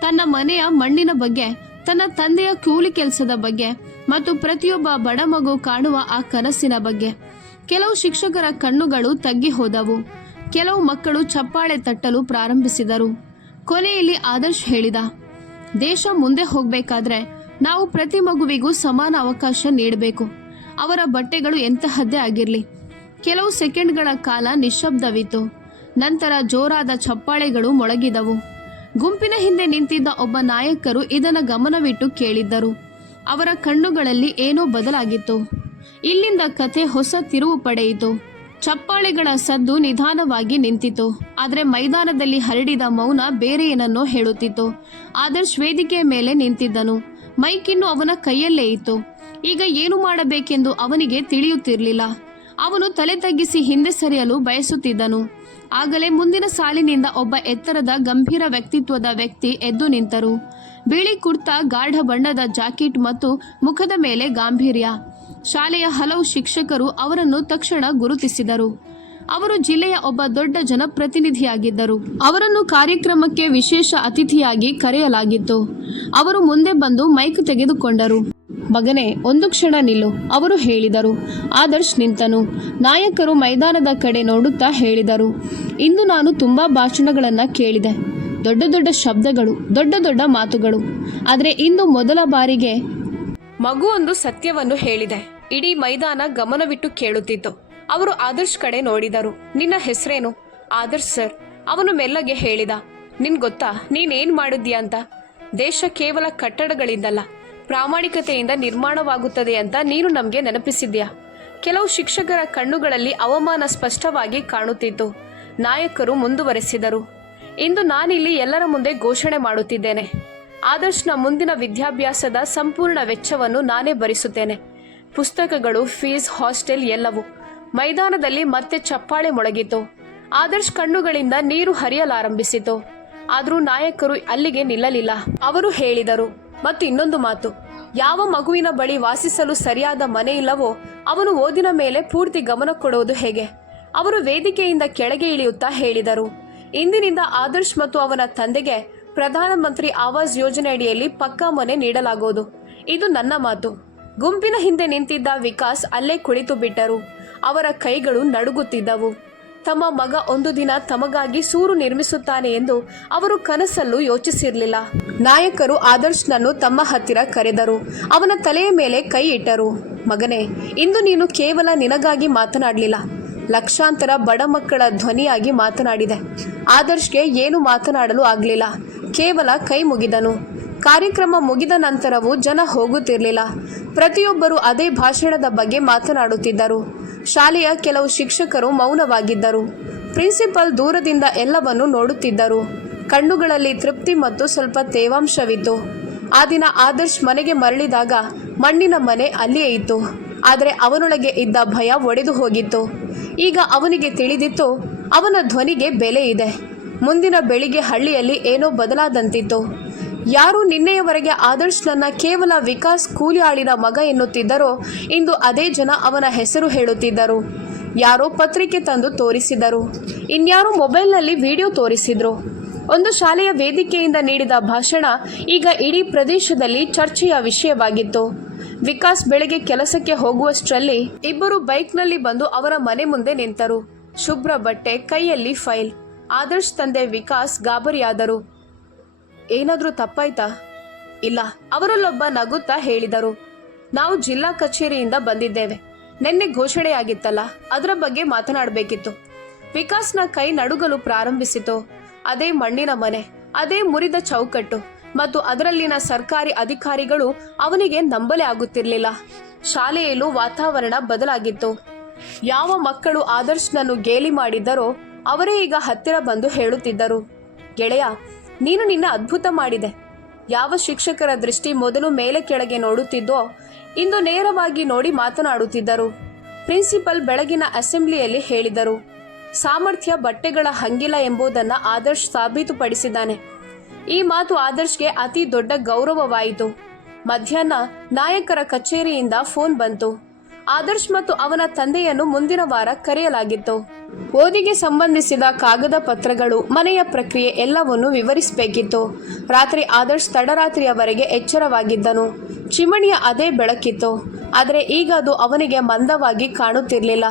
ತನ್ನ ಮನೆಯ ಮಣ್ಣಿನ ಬಗ್ಗೆ, ತನ್ನ ತಂದೆಯ ಕೂಲಿ ಕೆಲಸದ ಬಗ್ಗೆ ಮತ್ತು ಪ್ರತಿಯೊಬ್ಬ ಬಡ ಮಗು ಕಾಣುವ ಆ ಕನಸಿನ ಬಗ್ಗೆ. ಕೆಲವು ಶಿಕ್ಷಕರ ಕಣ್ಣುಗಳು ತಗ್ಗಿ ಹೋದವು. ಕೆಲವು ಮಕ್ಕಳು ಚಪ್ಪಾಳೆ ತಟ್ಟಲು ಪ್ರಾರಂಭಿಸಿದರು. ಕೊನೆಯಲ್ಲಿ ಆದರ್ಶ್ ಹೇಳಿದ ದೇಶ ಮುಂದೆ ಹೋಗಬೇಕಾದ್ರೆ ನಾವು ಪ್ರತಿ ಮಗುವಿಗೂ ಸಮಾನ ಅವಕಾಶ ನೀಡಬೇಕು. ಅವರ ಬಟ್ಟೆಗಳು ಎಂತಹದ್ದೇ ಆಗಿರಲಿ. ಕೆಲವು ಸೆಕೆಂಡ್ಗಳ ಕಾಲ ನಿಶ್ಶಬ್ದವಿತ್ತು. ನಂತರ ಜೋರಾದ ಚಪ್ಪಾಳೆಗಳು ಮೊಳಗಿದವು. ಗುಂಪಿನ ಹಿಂದೆ ನಿಂತಿದ್ದ ಒಬ್ಬ ನಾಯಕರು ಇದನ್ನ ಗಮನವಿಟ್ಟು ಕೇಳಿದ್ದರು. ಅವರ ಕಣ್ಣುಗಳಲ್ಲಿ ಏನೋ ಬದಲಾಗಿತ್ತು. ಇಲ್ಲಿಂದ ಕಥೆ ಹೊಸ ತಿರುವು ಪಡೆಯಿತು. ಚಪ್ಪಾಳೆಗಳ ಸದ್ದು ನಿಧಾನವಾಗಿ ನಿಂತಿತು. ಆದರೆ ಮೈದಾನದಲ್ಲಿ ಹರಡಿದ ಮೌನ ಬೇರೆ ಏನನ್ನೋ ಹೇಳುತ್ತಿತ್ತು. ಆದರ್ಶ್ ವೇದಿಕೆಯ ಮೇಲೆ ನಿಂತಿದ್ದನು. ಮೈಕ್ ಇನ್ನು ಅವನ ಕೈಯಲ್ಲೇ ಇತ್ತು. ಈಗ ಏನು ಮಾಡಬೇಕೆಂದು ಅವನಿಗೆ ತಿಳಿಯುತ್ತಿರಲಿಲ್ಲ. ಅವನು ತಲೆ ತಗ್ಗಿಸಿ ಹಿಂದೆ ಸರಿಯಲು ಬಯಸುತ್ತಿದ್ದನು. ಆಗಲೇ ಮುಂದಿನ ಸಾಲಿನಿಂದ ಒಬ್ಬ ಎತ್ತರದ ಗಂಭೀರ ವ್ಯಕ್ತಿತ್ವದ ವ್ಯಕ್ತಿ ಎದ್ದು ನಿಂತರು. ಬಿಳಿ ಕುರ್ತಾ, ಗಾಢ ಬಣ್ಣದ ಜಾಕೆಟ್ ಮತ್ತು ಮುಖದ ಮೇಲೆ ಗಾಂಭೀರ್ಯ. ಶಾಲೆಯ ಹಲವು ಶಿಕ್ಷಕರು ಅವರನ್ನು ತಕ್ಷಣ ಗುರುತಿಸಿದರು. ಅವರು ಜಿಲ್ಲೆಯ ಒಬ್ಬ ದೊಡ್ಡ ಜನಪ್ರತಿನಿಧಿಯಾಗಿದ್ದರು. ಅವರನ್ನು ಕಾರ್ಯಕ್ರಮಕ್ಕೆ ವಿಶೇಷ ಅತಿಥಿಯಾಗಿ ಕರೆಯಲಾಗಿತ್ತು. ಅವರು ಮುಂದೆ ಬಂದು ಮೈಕ್ ತೆಗೆದುಕೊಂಡರು. ಮಗನೆ, ಒಂದು ಕ್ಷಣ ನಿಲ್ಲು, ಅವರು ಹೇಳಿದರು. ಆದರ್ಶ್ ನಿಂತನು. ನಾಯಕರು ಮೈದಾನದ ಕಡೆ ನೋಡುತ್ತಾ ಹೇಳಿದರು. ಇಂದು ನಾನು ತುಂಬಾ ಭಾಷಣಗಳನ್ನು ಕೇಳಿದೆ. ದೊಡ್ಡ ದೊಡ್ಡ ಶಬ್ದಗಳು, ದೊಡ್ಡ ದೊಡ್ಡ ಮಾತುಗಳು. ಆದರೆ ಇಂದು ಮೊದಲ ಬಾರಿಗೆ ಮಗು ಒಂದು ಸತ್ಯವನ್ನು ಹೇಳಿದೆ. ಇಡೀ ಮೈದಾನ ಗಮನವಿಟ್ಟು ಕೇಳುತ್ತಿತ್ತು. ಅವರು ಆದರ್ಶ್ ಕಡೆ ನೋಡಿದರು. ನಿನ್ನ ಹೆಸರೇನು? ಆದರ್ಶ್ ಸರ್, ಅವನು ಮೆಲ್ಲಗೆ ಹೇಳಿದ. ನಿನ್ ಗೊತ್ತಾ, ನೀನೇನ್ ಮಾಡಿದ್ಯಾ ಅಂತ? ದೇಶ ಕೇವಲ ಕಟ್ಟಡಗಳಿಂದಲ್ಲ, ಪ್ರಾಮಾಣಿಕತೆಯಿಂದ ನಿರ್ಮಾಣವಾಗುತ್ತದೆ ಅಂತ ನೀನು ನಮಗೆ ನೆನಪಿಸಿದ್ಯಾ? ಕೆಲವು ಶಿಕ್ಷಕರ ಕಣ್ಣುಗಳಲ್ಲಿ ಅವಮಾನ ಸ್ಪಷ್ಟವಾಗಿ ಕಾಣುತ್ತಿತ್ತು. ನಾಯಕರು ಮುಂದುವರೆಸಿದರು. ಇಂದು ನಾನಿಲ್ಲಿ ಎಲ್ಲರ ಮುಂದೆ ಘೋಷಣೆ ಮಾಡುತ್ತಿದ್ದೇನೆ. ಆದರ್ಶ್ನ ಮುಂದಿನ ವಿದ್ಯಾಭ್ಯಾಸದ ಸಂಪೂರ್ಣ ವೆಚ್ಚವನ್ನು ನಾನೇ ಭರಿಸುತ್ತೇನೆ. ಪುಸ್ತಕಗಳು, ಫೀಸ್, ಹಾಸ್ಟೆಲ್ ಎಲ್ಲವೂ. ಮೈದಾನದಲ್ಲಿ ಮತ್ತೆ ಚಪ್ಪಾಳೆ ಮೊಳಗಿತು. ಆದರ್ಶ್ ಕಣ್ಣುಗಳಿಂದ ನೀರು ಹರಿಯಲಾರಂಭಿಸಿತು. ಆದರೂ ನಾಯಕರು ಅಲ್ಲಿಗೆ ನಿಲ್ಲಲಿಲ್ಲ. ಅವರು ಹೇಳಿದರು, ಮತ್ತು ಇನ್ನೊಂದು ಮಾತು. ಯಾವ ಮಗುವಿನ ಬಳಿ ವಾಸಿಸಲು ಸರಿಯಾದ ಮನೆ ಇಲ್ಲವೋ, ಅವನು ಓದಿನ ಮೇಲೆ ಪೂರ್ತಿ ಗಮನ ಕೊಡುವುದು ಹೇಗೆ? ಅವರು ವೇದಿಕೆಯಿಂದ ಕೆಳಗೆ ಇಳಿಯುತ್ತಾ ಹೇಳಿದರು, ಇಂದಿನಿಂದ ಆದರ್ಶ್ ಮತ್ತು ಅವನ ತಂದೆಗೆ ಪ್ರಧಾನಮಂತ್ರಿ ಆವಾಸ್ ಯೋಜನೆ ಅಡಿಯಲ್ಲಿ ಪಕ್ಕಾ ಮನೆ ನೀಡಲಾಗುವುದು. ಇದು ನನ್ನ ಮಾತು. ಗುಂಪಿನ ಹಿಂದೆ ನಿಂತಿದ್ದ ವಿಕಾಸ್ ಅಲ್ಲೇ ಕುಳಿತು ಬಿಟ್ಟರು. ಅವರ ಕೈಗಳು ನಡುಗುತ್ತಿದ್ದವು. ತಮ್ಮ ಮಗ ಒಂದು ದಿನ ತಮಗಾಗಿ ಸೂರು ನಿರ್ಮಿಸುತ್ತಾನೆ ಎಂದು ಅವರು ಕನಸಲ್ಲೂ ಯೋಚಿಸಿರಲಿಲ್ಲ. ನಾಯಕರು ಆದರ್ಶ್ನನ್ನು ತಮ್ಮ ಹತ್ತಿರ ಕರೆದರು. ಅವನ ತಲೆಯ ಮೇಲೆ ಕೈ ಇಟ್ಟರು. ಮಗನೇ, ಇಂದು ನೀನು ಕೇವಲ ನಿನಗಾಗಿ ಮಾತನಾಡಲಿಲ್ಲ. ಲಕ್ಷಾಂತರ ಬಡ ಮಕ್ಕಳ ಧ್ವನಿಯಾಗಿ ಮಾತನಾಡಿದೆ. ಆದರ್ಶ್ಗೆ ಏನು ಮಾತನಾಡಲು ಆಗಲಿಲ್ಲ. ಕೇವಲ ಕೈ ಮುಗಿದನು. ಕಾರ್ಯಕ್ರಮ ಮುಗಿದ ನಂತರವೂ ಜನ ಹೋಗುತ್ತಿರಲಿಲ್ಲ. ಪ್ರತಿಯೊಬ್ಬರು ಅದೇ ಭಾಷಣದ ಬಗ್ಗೆ ಮಾತನಾಡುತ್ತಿದ್ದರು. ಶಾಲೆಯ ಕೆಲವು ಶಿಕ್ಷಕರು ಮೌನವಾಗಿದ್ದರು. ಪ್ರಿನ್ಸಿಪಲ್ ದೂರದಿಂದ ಎಲ್ಲವನ್ನು ನೋಡುತ್ತಿದ್ದರು. ಕಣ್ಣುಗಳಲ್ಲಿ ತೃಪ್ತಿ ಮತ್ತು ಸ್ವಲ್ಪ ತೇವಾಂಶವಿತ್ತು. ಆ ದಿನ ಆದರ್ಶ್ ಮನೆಗೆ ಮರಳಿದಾಗ ಮಣ್ಣಿನ ಮನೆ ಅಲ್ಲಿಯೇ ಇತ್ತು. ಆದರೆ ಅವನೊಳಗೆ ಇದ್ದ ಭಯ ಒಡೆದು ಹೋಗಿತ್ತು. ಈಗ ಅವನಿಗೆ ತಿಳಿದಿತ್ತು, ಅವನ ಧ್ವನಿಗೆ ಬೆಲೆ ಇದೆ. ಮುಂದಿನ ಬೆಳಿಗ್ಗೆ ಹಳ್ಳಿಯಲ್ಲಿ ಏನೋ ಬದಲಾದಂತಿತ್ತು. ಯಾರು ನಿನ್ನೆಯವರೆಗೆ ಆದರ್ಶ್ ನನ್ನ ಕೇವಲ ವಿಕಾಸ್ ಕೂಲಿ ಆಳಿನ ಮಗ ಎನ್ನುತ್ತಿದ್ದರೋ, ಇಂದು ಅದೇ ಜನ ಅವನ ಹೆಸರು ಹೇಳುತ್ತಿದ್ದರು. ಯಾರೋ ಪತ್ರಿಕೆ ತಂದು ತೋರಿಸಿದರು ಇನ್ಯಾರೋ ಮೊಬೈಲ್ನಲ್ಲಿ ವಿಡಿಯೋ ತೋರಿಸಿದ್ರು. ಒಂದು ಶಾಲೆಯ ವೇದಿಕೆಯಿಂದ ನೀಡಿದ ಭಾಷಣ ಈಗ ಇಡೀ ಪ್ರದೇಶದಲ್ಲಿ ಚರ್ಚೆಯ ವಿಷಯವಾಗಿತ್ತು. ವಿಕಾಸ್ ಬೆಳಗ್ಗೆ ಕೆಲಸಕ್ಕೆ ಹೋಗುವಷ್ಟರಲ್ಲಿ ಇಬ್ಬರು ಬೈಕ್ನಲ್ಲಿ ಬಂದು ಅವರ ಮನೆ ಮುಂದೆ ನಿಂತರು. ಶುಭ್ರ ಬಟ್ಟೆ, ಕೈಯಲ್ಲಿ ಫೈಲ್. ಆದರ್ಶ್ ತಂದೆ ವಿಕಾಸ್ ಗಾಬರಿಯಾದರು. ಏನಾದರೂ ತಪ್ಪಾಯ್ತಾ? ಇಲ್ಲ, ಅವರಲ್ಲೊಬ್ಬ ನಗುತ್ತಾ ಹೇಳಿದರು. ನಾವು ಜಿಲ್ಲಾ ಕಚೇರಿಯಿಂದ ಬಂದಿದ್ದೇವೆ. ನಿನ್ನೆ ಘೋಷಣೆಯಾಗಿತ್ತಲ್ಲ, ಅದರ ಬಗ್ಗೆ ಮಾತನಾಡಬೇಕಿತ್ತು. ವಿಕಾಸ್ನ ಕೈ ನಡುಗಲು ಪ್ರಾರಂಭಿಸಿತು. ಅದೇ ಮಣ್ಣಿನ ಮನೆ, ಅದೇ ಮುರಿದ ಚೌಕಟ್ಟು. ಮತ್ತು ಅದರಲ್ಲಿನ ಸರ್ಕಾರಿ ಅಧಿಕಾರಿಗಳು ಅವನಿಗೆ ನಂಬಲೇ ಆಗುತ್ತಿರಲಿಲ್ಲ. ಶಾಲೆಯಲ್ಲೂ ವಾತಾವರಣ ಬದಲಾಗಿತ್ತು. ಯಾವ ಮಕ್ಕಳು ಆದರ್ಶ್ನನ್ನು ಗೇಲಿ ಮಾಡಿದ್ದರೋ ಅವರೇ ಈಗ ಹತ್ತಿರ ಬಂದು ಹೇಳುತ್ತಿದ್ದರು. ಗೆಳೆಯ, ನೀನು ನಿನ್ನ ಅದ್ಭುತ ಮಾಡಿದೆ. ಯಾವ ಶಿಕ್ಷಕರ ದೃಷ್ಟಿ ಮೊದಲು ಮೇಲೆ ಕೆಳಗೆ ನೋಡುತ್ತಿದ್ದೋ ಇಂದು ನೇರವಾಗಿ ನೋಡಿ ಮಾತನಾಡುತ್ತಿದ್ದರು. ಪ್ರಿನ್ಸಿಪಲ್ ಬೆಳಗಿನ ಅಸೆಂಬ್ಲಿಯಲ್ಲಿ ಹೇಳಿದರು, ಸಾಮರ್ಥ್ಯ ಬಟ್ಟೆಗಳ ಹಂಗಿಲ್ಲ ಎಂಬುದನ್ನು ಆದರ್ಶ್ ಸಾಬೀತುಪಡಿಸಿದ್ದಾನೆ. ಈ ಮಾತು ಆದರ್ಶ್ಗೆ ಅತಿ ದೊಡ್ಡ ಗೌರವವಾಯಿತು. ಮಧ್ಯಾಹ್ನ ನಾಯಕರ ಕಚೇರಿಯಿಂದ ಫೋನ್ ಬಂತು. ಆದರ್ಶ್ ಮತ್ತು ಅವನ ತಂದೆಯನ್ನು ಮುಂದಿನ ವಾರ ಕರೆಯಲಾಗಿತ್ತು. ಓದಿಗೆ ಸಂಬಂಧಿಸಿದ ಕಾಗದ ಪತ್ರಗಳು, ಮನೆಯ ಪ್ರಕ್ರಿಯೆ ಎಲ್ಲವನ್ನು ವಿವರಿಸಬೇಕಿತ್ತು. ರಾತ್ರಿ ಆದರ್ಶ್ ತಡರಾತ್ರಿಯವರೆಗೆ ಎಚ್ಚರವಾಗಿದ್ದನು. ಚಿಮಣಿಯ ಅದೇ ಬೆಳಕಿತ್ತು. ಆದರೆ ಈಗ ಅದು ಅವನಿಗೆ ಮಂದವಾಗಿ ಕಾಣುತ್ತಿರಲಿಲ್ಲ.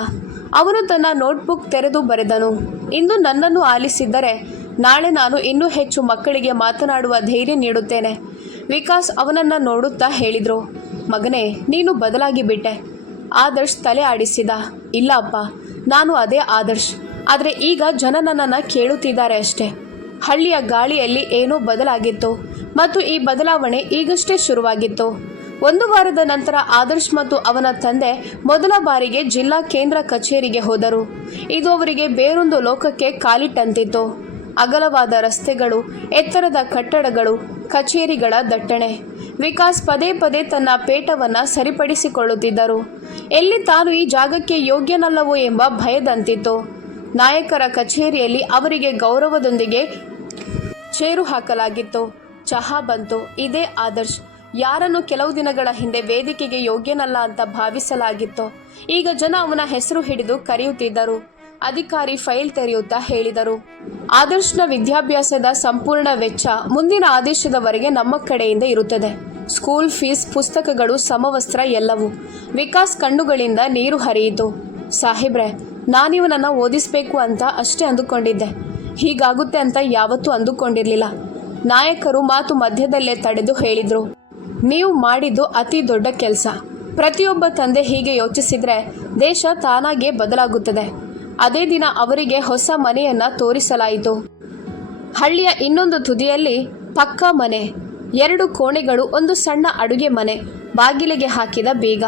ಅವನು ತನ್ನ ನೋಟ್ಬುಕ್ ತೆರೆದು ಬರೆದನು. ಇಂದು ನನ್ನನ್ನು ಆಲಿಸಿದ್ದರೆ ನಾಳೆ ನಾನು ಇನ್ನೂ ಹೆಚ್ಚು ಮಕ್ಕಳಿಗೆ ಮಾತನಾಡುವ ಧೈರ್ಯ ನೀಡುತ್ತೇನೆ. ವಿಕಾಸ್ ಅವನನ್ನ ನೋಡುತ್ತಾ ಹೇಳಿದ್ರು, ಮಗನೇ, ನೀನು ಬದಲಾಗಿ ಬಿಟ್ಟೆ. ಆದರ್ಶ್ ತಲೆ ಆಡಿಸಿದ, ಇಲ್ಲ ಅಪ್ಪ, ನಾನು ಅದೇ ಆದರ್ಶ್. ಆದರೆ ಈಗ ಜನ ನನ್ನನ್ನು ಕೇಳುತ್ತಿದ್ದಾರೆ ಅಷ್ಟೇ. ಹಳ್ಳಿಯ ಗಾಳಿಯಲ್ಲಿ ಏನೋ ಬದಲಾಗಿತ್ತು ಮತ್ತು ಈ ಬದಲಾವಣೆ ಈಗಷ್ಟೇ ಶುರುವಾಗಿತ್ತು. ಒಂದು ವಾರದ ನಂತರ ಆದರ್ಶ್ ಮತ್ತು ಅವನ ತಂದೆ ಮೊದಲ ಬಾರಿಗೆ ಜಿಲ್ಲಾ ಕೇಂದ್ರ ಕಚೇರಿಗೆ ಹೋದರು. ಇದು ಅವರಿಗೆ ಬೇರೊಂದು ಲೋಕಕ್ಕೆ ಕಾಲಿಟ್ಟಂತಿತ್ತು. ಅಗಲವಾದ ರಸ್ತೆಗಳು, ಎತ್ತರದ ಕಟ್ಟಡಗಳು, ಕಚೇರಿಗಳ ದಟ್ಟಣೆ. ವಿಕಾಸ್ ಪದೇ ಪದೇ ತನ್ನ ಪೇಟವನ್ನ ಸರಿಪಡಿಸಿಕೊಳ್ಳುತ್ತಿದ್ದರು. ಎಲ್ಲಿ ತಾನು ಈ ಜಾಗಕ್ಕೆ ಯೋಗ್ಯನಲ್ಲವೋ ಎಂಬ ಭಯದಂತಿತ್ತು. ನಾಯಕರ ಕಚೇರಿಯಲ್ಲಿ ಅವರಿಗೆ ಗೌರವದೊಂದಿಗೆ ಚೇರು ಹಾಕಲಾಗಿತ್ತು. ಚಹಾ ಬಂತು. ಇದೇ ಆದರ್ಶ್. ಯಾರನ್ನು ಕೆಲವು ದಿನಗಳ ಹಿಂದೆ ವೇದಿಕೆಗೆ ಯೋಗ್ಯನಲ್ಲ ಅಂತ ಭಾವಿಸಲಾಗಿತ್ತು. ಈಗ ಜನ ಅವನ ಹೆಸರು ಹಿಡಿದು ಕರೆಯುತ್ತಿದ್ದರು. ಅಧಿಕಾರಿ ಫೈಲ್ ತೆರೆಯುತ್ತಾ ಹೇಳಿದರು. ಆದರ್ಶನ ವಿದ್ಯಾಭ್ಯಾಸದ ಸಂಪೂರ್ಣ ವೆಚ್ಚ ಮುಂದಿನ ಆದೇಶದವರೆಗೆ ನಮ್ಮ ಕಡೆಯಿಂದ ಇರುತ್ತದೆ. ಸ್ಕೂಲ್ ಫೀಸ್, ಪುಸ್ತಕಗಳು, ಸಮವಸ್ತ್ರ ಎಲ್ಲವೂ ವಿಕಾಸ್ ಕಣ್ಣುಗಳಿಂದ ನೀರು ಹರಿಯಿತು. ಸಾಹೇಬ್ರೆ ನಾನಿವನನ್ನ ಓದಿಸಬೇಕು ಅಂತ ಅಷ್ಟೇ ಅಂದುಕೊಂಡಿದ್ದೆ. ಹೀಗಾಗುತ್ತೆ ಅಂತ ಯಾವತ್ತೂ ಅಂದುಕೊಂಡಿರಲಿಲ್ಲ. ನಾಯಕರು ಮಾತು ಮಧ್ಯದಲ್ಲೇ ತಡೆದು ಹೇಳಿದ್ರು. ನೀವು ಮಾಡಿದ್ದು ಅತಿ ದೊಡ್ಡ ಕೆಲಸ. ಪ್ರತಿಯೊಬ್ಬ ತಂದೆ ಹೀಗೆ ಯೋಚಿಸಿದ್ರೆ ದೇಶ ತಾನಾಗೇ ಬದಲಾಗುತ್ತದೆ. ಅದೇ ದಿನ ಅವರಿಗೆ ಹೊಸ ಮನೆಯನ್ನ ತೋರಿಸಲಾಯಿತು. ಹಳ್ಳಿಯ ಇನ್ನೊಂದು ತುದಿಯಲ್ಲಿ ಪಕ್ಕ ಮನೆ, ಎರಡು ಕೋಣೆಗಳು, ಒಂದು ಸಣ್ಣ ಅಡುಗೆ ಮನೆ, ಬಾಗಿಲಿಗೆ ಹಾಕಿದ ಬೀಗ.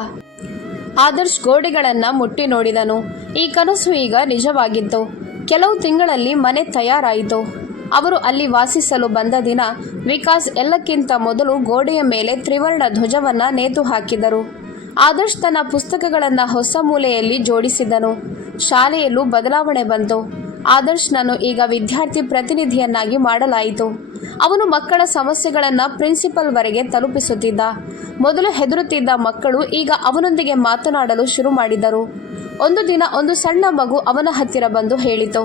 ಆದರ್ಶ್ ಗೋಡೆಗಳನ್ನ ಮುಟ್ಟಿ ನೋಡಿದನು. ಈ ಕನಸು ಈಗ ನಿಜವಾಗಿತ್ತು. ಕೆಲವು ತಿಂಗಳಲ್ಲಿ ಮನೆ ತಯಾರಾಯಿತು. ಅವರು ಅಲ್ಲಿ ವಾಸಿಸಲು ಬಂದ ದಿನ ವಿಕಾಸ್ ಎಲ್ಲಕ್ಕಿಂತ ಮೊದಲು ಗೋಡೆಯ ಮೇಲೆ ತ್ರಿವರ್ಣ ಧ್ವಜವನ್ನ ನೇತು ಹಾಕಿದರು. ಆದರ್ಶ್ ತನ್ನ ಪುಸ್ತಕಗಳನ್ನು ಹೊಸ ಮೂಲೆಯಲ್ಲಿ ಜೋಡಿಸಿದನು. ಶಾಲೆಯಲ್ಲೂ ಬದಲಾವಣೆ ಬಂತು. ಆದರ್ಶ್ನನ್ನು ಈಗ ವಿದ್ಯಾರ್ಥಿ ಪ್ರತಿನಿಧಿಯನ್ನಾಗಿ ಮಾಡಲಾಯಿತು. ಅವನು ಮಕ್ಕಳ ಸಮಸ್ಯೆಗಳನ್ನು ಪ್ರಿನ್ಸಿಪಲ್ ವರೆಗೆ ತಲುಪಿಸುತ್ತಿದ್ದ. ಮೊದಲು ಹೆದರುತ್ತಿದ್ದ ಮಕ್ಕಳು ಈಗ ಅವನೊಂದಿಗೆ ಮಾತನಾಡಲು ಶುರು ಮಾಡಿದರು. ಒಂದು ದಿನ ಒಂದು ಸಣ್ಣ ಮಗು ಅವನ ಹತ್ತಿರ ಬಂದು ಹೇಳಿತು,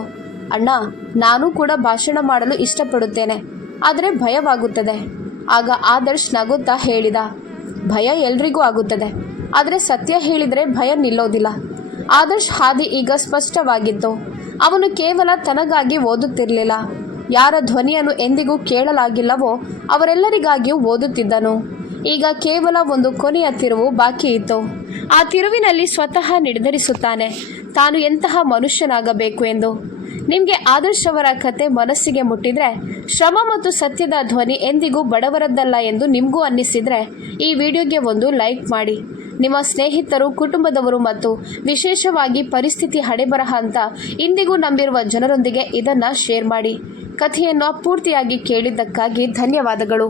ಅಣ್ಣ, ನಾನು ಕೂಡ ಭಾಷಣ ಮಾಡಲು ಇಷ್ಟಪಡುತ್ತೇನೆ. ಆದರೆ ಭಯವಾಗುತ್ತದೆ. ಆಗ ಆದರ್ಶ್ ನಗುತ್ತಾ ಹೇಳಿದ, ಭಯ ಎಲ್ರಿಗೂ ಆಗುತ್ತದೆ. ಆದರೆ ಸತ್ಯ ಹೇಳಿದರೆ ಭಯ ನಿಲ್ಲೋದಿಲ್ಲ. ಆದರ್ಶ್ ಹಾದಿ ಈಗ ಸ್ಪಷ್ಟವಾಗಿತ್ತು ಅವನು ಕೇವಲ ತನಗಾಗಿ ಓದುತ್ತಿರಲಿಲ್ಲ. ಯಾರ ಧ್ವನಿಯನ್ನು ಎಂದಿಗೂ ಕೇಳಲಾಗಿಲ್ಲವೋ ಅವರೆಲ್ಲರಿಗಾಗಿಯೂ ಓದುತ್ತಿದ್ದನು. ಈಗ ಕೇವಲ ಒಂದು ಕೊನೆಯ ತಿರುವು ಬಾಕಿ ಇತ್ತು. ಆ ತಿರುವಿನಲ್ಲಿ ಸ್ವತಃ ನಿರ್ಧರಿಸುತ್ತಾನೆ. ತಾನು ಎಂತಹ ಮನುಷ್ಯನಾಗಬೇಕು ಎಂದು. ನಿಮಗೆ ಆದರ್ಶ್ ಅವರ ಕತೆ ಮನಸ್ಸಿಗೆ ಮುಟ್ಟಿದ್ರೆ, ಶ್ರಮ ಮತ್ತು ಸತ್ಯದ ಧ್ವನಿ ಎಂದಿಗೂ ಬಡವರದ್ದಲ್ಲ ಎಂದು ನಿಮಗೂ ಅನ್ನಿಸಿದ್ರೆ, ಈ ವಿಡಿಯೋಗೆ ಒಂದು ಲೈಕ್ ಮಾಡಿ. ನಿಮ್ಮ ಸ್ನೇಹಿತರು, ಕುಟುಂಬದವರು ಮತ್ತು ವಿಶೇಷವಾಗಿ ಪರಿಸ್ಥಿತಿ ಹಣೆಬರಹ ಅಂತ ಇಂದಿಗೂ ನಂಬಿರುವ ಜನರೊಂದಿಗೆ ಇದನ್ನು ಶೇರ್ ಮಾಡಿ. ಕಥೆಯನ್ನು ಪೂರ್ತಿಯಾಗಿ ಕೇಳಿದ್ದಕ್ಕಾಗಿ ಧನ್ಯವಾದಗಳು.